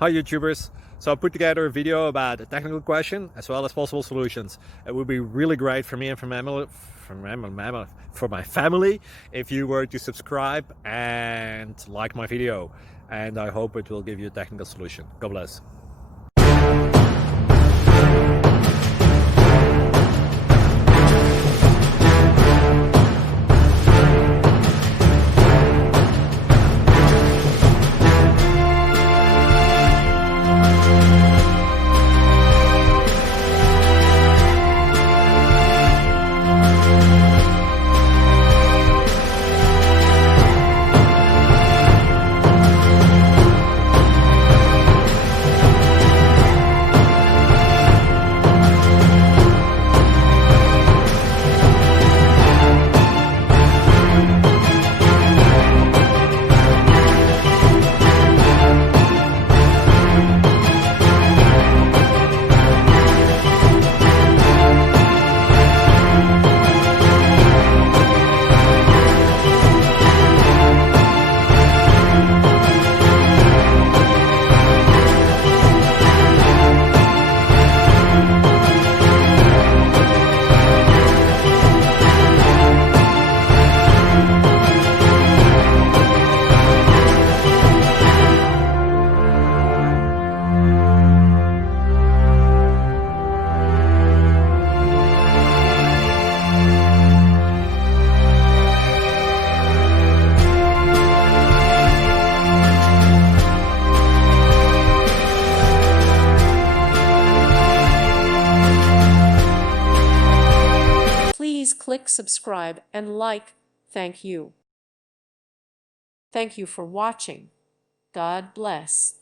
Hi YouTubers! So I put together a video about a technical question as well as possible solutions. It would be really great for me and for my family if you were to subscribe and like my video, and I hope it will give you a technical solution. God bless. Please click subscribe and like. Thank you. Thank you for watching. God bless.